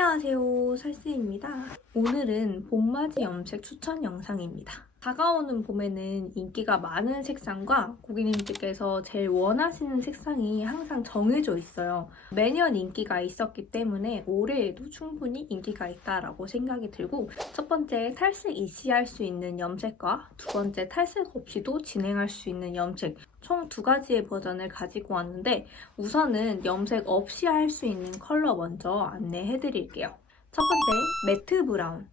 안녕하세요, 살스입니다. 오늘은 봄맞이 염색 추천 영상입니다. 다가오는 봄에는 인기가 많은 색상과 고객님들께서 제일 원하시는 색상이 항상 정해져 있어요. 매년 인기가 있었기 때문에 올해에도 충분히 인기가 있다라고 생각이 들고, 첫 번째 탈색 이시할 수 있는 염색과 두 번째 탈색 없이도 진행할 수 있는 염색, 총 두 가지의 버전을 가지고 왔는데, 우선은 염색 없이 할 수 있는 컬러 먼저 안내해 드릴게요. 첫 번째, 매트 브라운.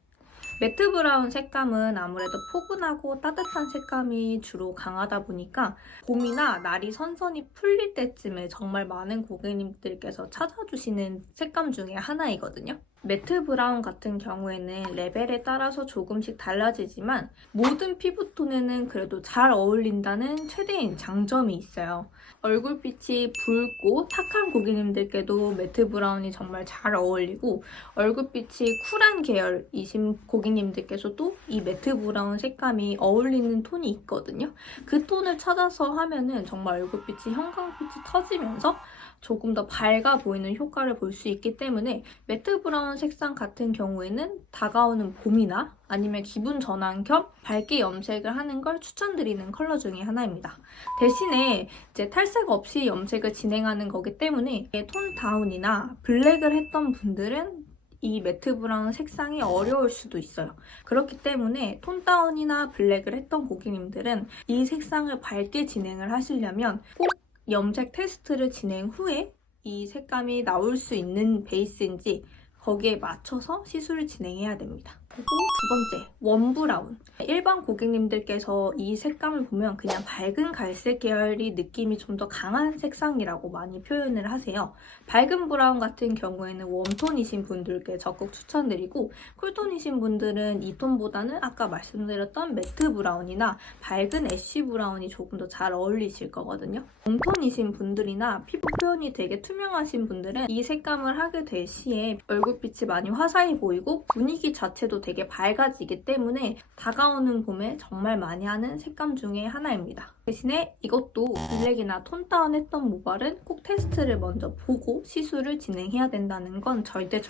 매트 브라운 색감은 아무래도 포근하고 따뜻한 색감이 주로 강하다 보니까 봄이나 날이 선선히 풀릴 때쯤에 정말 많은 고객님들께서 찾아주시는 색감 중에 하나이거든요. 매트 브라운 같은 경우에는 레벨에 따라서 조금씩 달라지지만 모든 피부톤에는 그래도 잘 어울린다는 최대인 장점이 있어요. 얼굴빛이 붉고 탁한 고객님들께도 매트 브라운이 정말 잘 어울리고, 얼굴빛이 쿨한 계열이신 고객님들께서도 이 매트 브라운 색감이 어울리는 톤이 있거든요. 그 톤을 찾아서 하면은 정말 얼굴빛이 형광빛이 터지면서 조금 더 밝아 보이는 효과를 볼 수 있기 때문에 매트 브라운 색상 같은 경우에는 다가오는 봄이나 아니면 기분 전환 겸 밝게 염색을 하는 걸 추천드리는 컬러 중에 하나입니다. 대신에 이제 탈색 없이 염색을 진행하는 거기 때문에 톤 다운이나 블랙을 했던 분들은 이 매트 브라운 색상이 어려울 수도 있어요. 그렇기 때문에 톤 다운이나 블랙을 했던 고객님들은 이 색상을 밝게 진행을 하시려면 꼭 염색 테스트를 진행 후에 이 색감이 나올 수 있는 베이스인지 거기에 맞춰서 시술을 진행해야 됩니다. 그리고 두 번째, 웜브라운. 일반 고객님들께서 이 색감을 보면 그냥 밝은 갈색 계열이 느낌이 좀 더 강한 색상이라고 많이 표현을 하세요. 밝은 브라운 같은 경우에는 웜톤이신 분들께 적극 추천드리고, 쿨톤이신 분들은 이 톤보다는 아까 말씀드렸던 매트 브라운이나 밝은 애쉬 브라운이 조금 더 잘 어울리실 거거든요. 웜톤이신 분들이나 피부 표현이 되게 투명하신 분들은 이 색감을 하게 될 시에 얼굴빛이 많이 화사해 보이고 분위기 자체도 되게 밝아지기 때문에 다가오는 봄에 정말 많이 하는 색감 중에 하나입니다. 대신에 이것도 블랙이나 톤 다운했던 모발은 꼭 테스트를 먼저 보고 시술을 진행해야 된다는 건 절대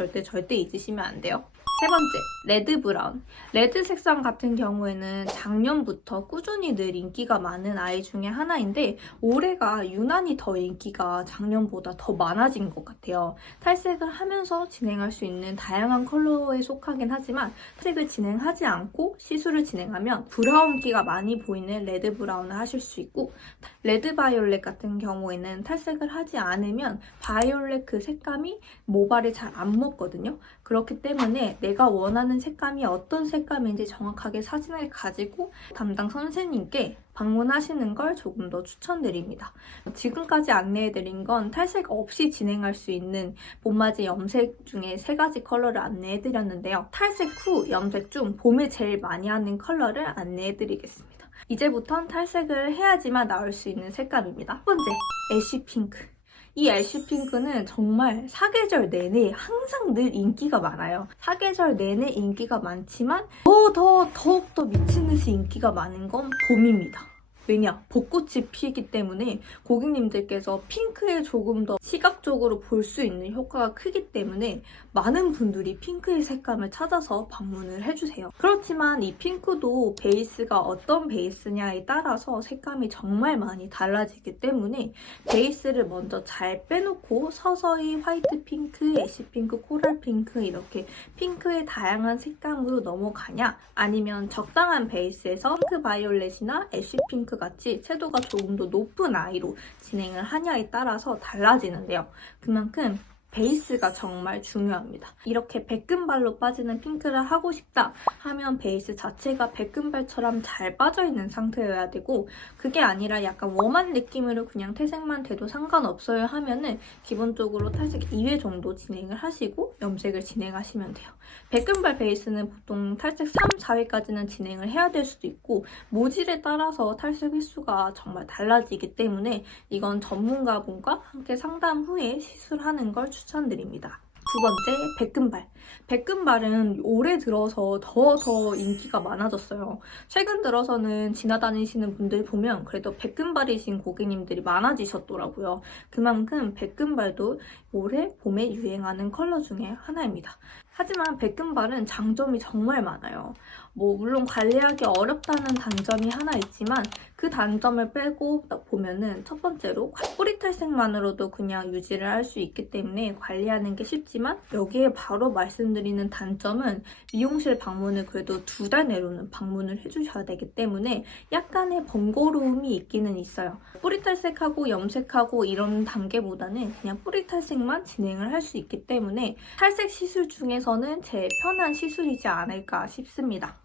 잊으시면 안 돼요. 세 번째, 레드 브라운. 레드 색상 같은 경우에는 작년부터 꾸준히 늘 인기가 많은 아이 중에 하나인데, 올해가 유난히 더 인기가 작년보다 더 많아진 것 같아요. 탈색을 하면서 진행할 수 있는 다양한 컬러에 속하긴 하지만 탈색을 진행하지 않고 시술을 진행하면 브라운기가 많이 보이는 레드 브라운을 하실 수 있고, 레드 바이올렛 같은 경우에는 탈색을 하지 않으면 바이올렛 그 색감이 모발에 잘 안 먹거든요. 그렇기 때문에 내가 원하는 색감이 어떤 색감인지 정확하게 사진을 가지고 담당 선생님께 방문하시는 걸 조금 더 추천드립니다. 지금까지 안내해드린 건 탈색 없이 진행할 수 있는 봄맞이 염색 중에 세 가지 컬러를 안내해드렸는데요. 탈색 후 염색 중 봄에 제일 많이 하는 컬러를 안내해드리겠습니다. 이제부턴 탈색을 해야지만 나올 수 있는 색감입니다. 첫 번째, 애쉬 핑크. 이 애쉬 핑크는 정말 사계절 내내 항상 늘 인기가 많아요. 사계절 내내 인기가 많지만 더욱더 미친 듯이 인기가 많은 건 봄입니다. 왜냐? 벚꽃이 피기 때문에 고객님들께서 핑크에 조금 더 시각적으로 볼 수 있는 효과가 크기 때문에 많은 분들이 핑크의 색감을 찾아서 방문을 해주세요. 그렇지만 이 핑크도 베이스가 어떤 베이스냐에 따라서 색감이 정말 많이 달라지기 때문에 베이스를 먼저 잘 빼놓고 서서히 화이트 핑크, 애쉬 핑크, 코랄 핑크 이렇게 핑크의 다양한 색감으로 넘어가냐, 아니면 적당한 베이스에서 핑크 바이올렛이나 애쉬 핑크 같이 채도가 조금 더 높은 아이로 진행을 하냐에 따라서 달라지는데요. 그만큼 베이스가 정말 중요합니다. 이렇게 백금발로 빠지는 핑크를 하고 싶다 하면 베이스 자체가 백금발처럼 잘 빠져있는 상태여야 되고, 그게 아니라 약간 웜한 느낌으로 그냥 태색만 돼도 상관없어요 하면은 기본적으로 탈색 2회 정도 진행을 하시고 염색을 진행하시면 돼요. 백금발 베이스는 보통 탈색 3, 4회까지는 진행을 해야 될 수도 있고, 모질에 따라서 탈색 횟수가 정말 달라지기 때문에 이건 전문가분과 함께 상담 후에 시술하는 걸 추천드립니다. 두 번째, 백금발. 백금발은 올해 들어서 더 인기가 많아졌어요. 최근 들어서는 지나다니시는 분들 보면 그래도 백금발이신 고객님들이 많아지셨더라고요. 그만큼 백금발도 올해 봄에 유행하는 컬러 중에 하나입니다. 하지만 백금발은 장점이 정말 많아요. 물론 관리하기 어렵다는 단점이 하나 있지만 그 단점을 빼고 보면은 첫 번째로 뿌리 탈색만으로도 그냥 유지를 할 수 있기 때문에 관리하는 게 쉽지만 여기에 바로 말씀드리는 단점은 미용실 방문을 그래도 2달 내로는 방문을 해주셔야 되기 때문에 약간의 번거로움이 있기는 있어요. 뿌리 탈색하고 염색하고 이런 단계보다는 그냥 뿌리 탈색만 진행을 할 수 있기 때문에 탈색 시술 중에서는 제일 편한 시술이지 않을까 싶습니다.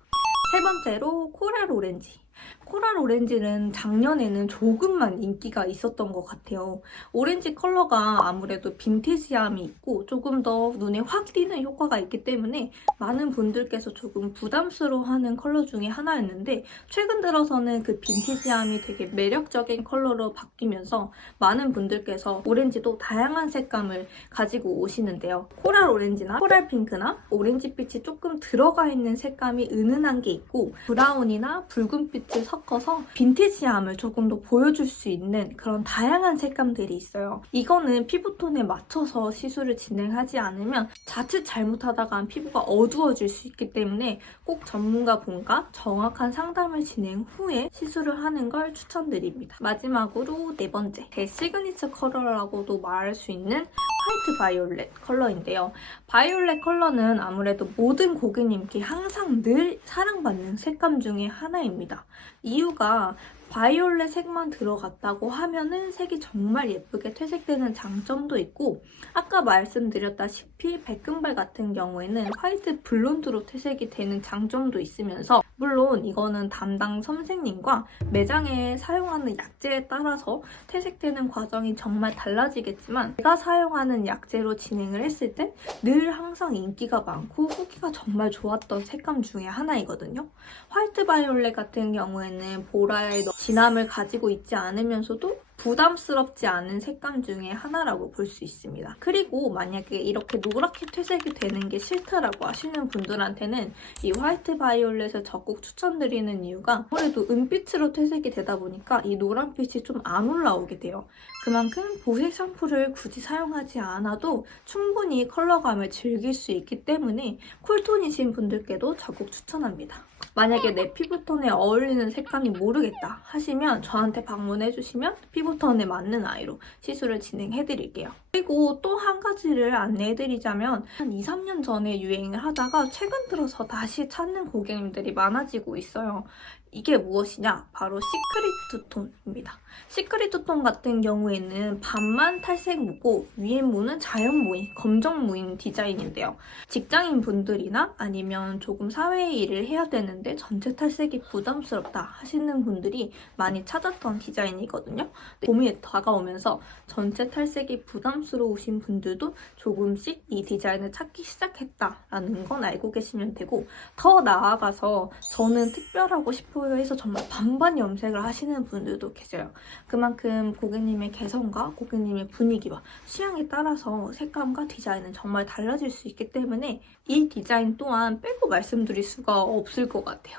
세 번째로 코랄 오렌지. 코랄 오렌지는 작년에는 조금만 인기가 있었던 것 같아요. 오렌지 컬러가 아무래도 빈티지함이 있고 조금 더 눈에 확 띄는 효과가 있기 때문에 많은 분들께서 조금 부담스러워하는 컬러 중에 하나였는데 최근 들어서는 그 빈티지함이 되게 매력적인 컬러로 바뀌면서 많은 분들께서 오렌지도 다양한 색감을 가지고 오시는데요. 코랄 오렌지나 코랄 핑크나 오렌지빛이 조금 들어가 있는 색감이 은은한 게 있고 브라운이나 붉은빛을 섞어서 빈티지함을 조금 더 보여줄 수 있는 그런 다양한 색감들이 있어요. 이거는 피부톤에 맞춰서 시술을 진행하지 않으면 자칫 잘못하다가 피부가 어두워질 수 있기 때문에 꼭 전문가분과 정확한 상담을 진행 후에 시술을 하는 걸 추천드립니다. 마지막으로 네 번째, 제 시그니처 컬러라고도 말할 수 있는 화이트 바이올렛 컬러인데요. 바이올렛 컬러는 아무래도 모든 고객님께 항상 늘 사랑받는 색감 중에 하나입니다. 이유가 바이올렛 색만 들어갔다고 하면은 색이 정말 예쁘게 퇴색되는 장점도 있고 아까 말씀드렸다시피 백금발 같은 경우에는 화이트 블론드로 퇴색이 되는 장점도 있으면서 물론 이거는 담당 선생님과 매장에 사용하는 약재에 따라서 퇴색되는 과정이 정말 달라지겠지만 제가 사용하는 약재로 진행을 했을 때 늘 항상 인기가 많고 후기가 정말 좋았던 색감 중에 하나이거든요. 화이트 바이올렛 같은 경우에는 보라의 진함을 가지고 있지 않으면서도 부담스럽지 않은 색감 중에 하나라고 볼 수 있습니다. 그리고 만약에 이렇게 노랗게 퇴색이 되는 게 싫다라고 하시는 분들한테는 이 화이트 바이올렛을 적극 추천드리는 이유가 아무래도 은빛으로 퇴색이 되다 보니까 이 노란빛이 좀 안 올라오게 돼요. 그만큼 보색 샴푸를 굳이 사용하지 않아도 충분히 컬러감을 즐길 수 있기 때문에 쿨톤이신 분들께도 적극 추천합니다. 만약에 내 피부톤에 어울리는 색감이 모르겠다 하시면 저한테 방문해주시면 피부톤에 맞는 아이로 시술을 진행해드릴게요. 그리고 또 한 가지를 안내해드리자면 한 2, 3년 전에 유행을 하다가 최근 들어서 다시 찾는 고객님들이 많아지고 있어요. 이게 무엇이냐? 바로 시크릿 투톤입니다. 시크릿 투톤 같은 경우에는 반만 탈색 무고 위에 무는 자연 무인, 검정 무인 디자인인데요. 직장인 분들이나 아니면 조금 사회 일을 해야 되는데 전체 탈색이 부담스럽다 하시는 분들이 많이 찾았던 디자인이거든요. 봄이 다가오면서 전체 탈색이 부담스러우신 분들도 조금씩 이 디자인을 찾기 시작했다라는 건 알고 계시면 되고 더 나아가서 저는 특별하고 싶어요 해서 정말 반반 염색을 하시는 분들도 계세요. 그만큼 고객님의 개성과 고객님의 분위기와 취향에 따라서 색감과 디자인은 정말 달라질 수 있기 때문에 이 디자인 또한 빼고 말씀드릴 수가 없을 것 같아요.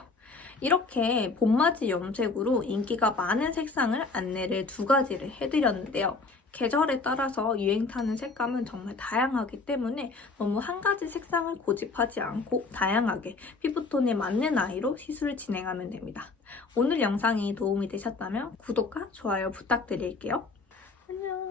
이렇게 봄맞이 염색으로 인기가 많은 색상을 안내를 2가지를 해드렸는데요. 계절에 따라서 유행 타는 색감은 정말 다양하기 때문에 너무 한 가지 색상을 고집하지 않고 다양하게 피부톤에 맞는 아이로 시술을 진행하면 됩니다. 오늘 영상이 도움이 되셨다면 구독과 좋아요 부탁드릴게요. 안녕.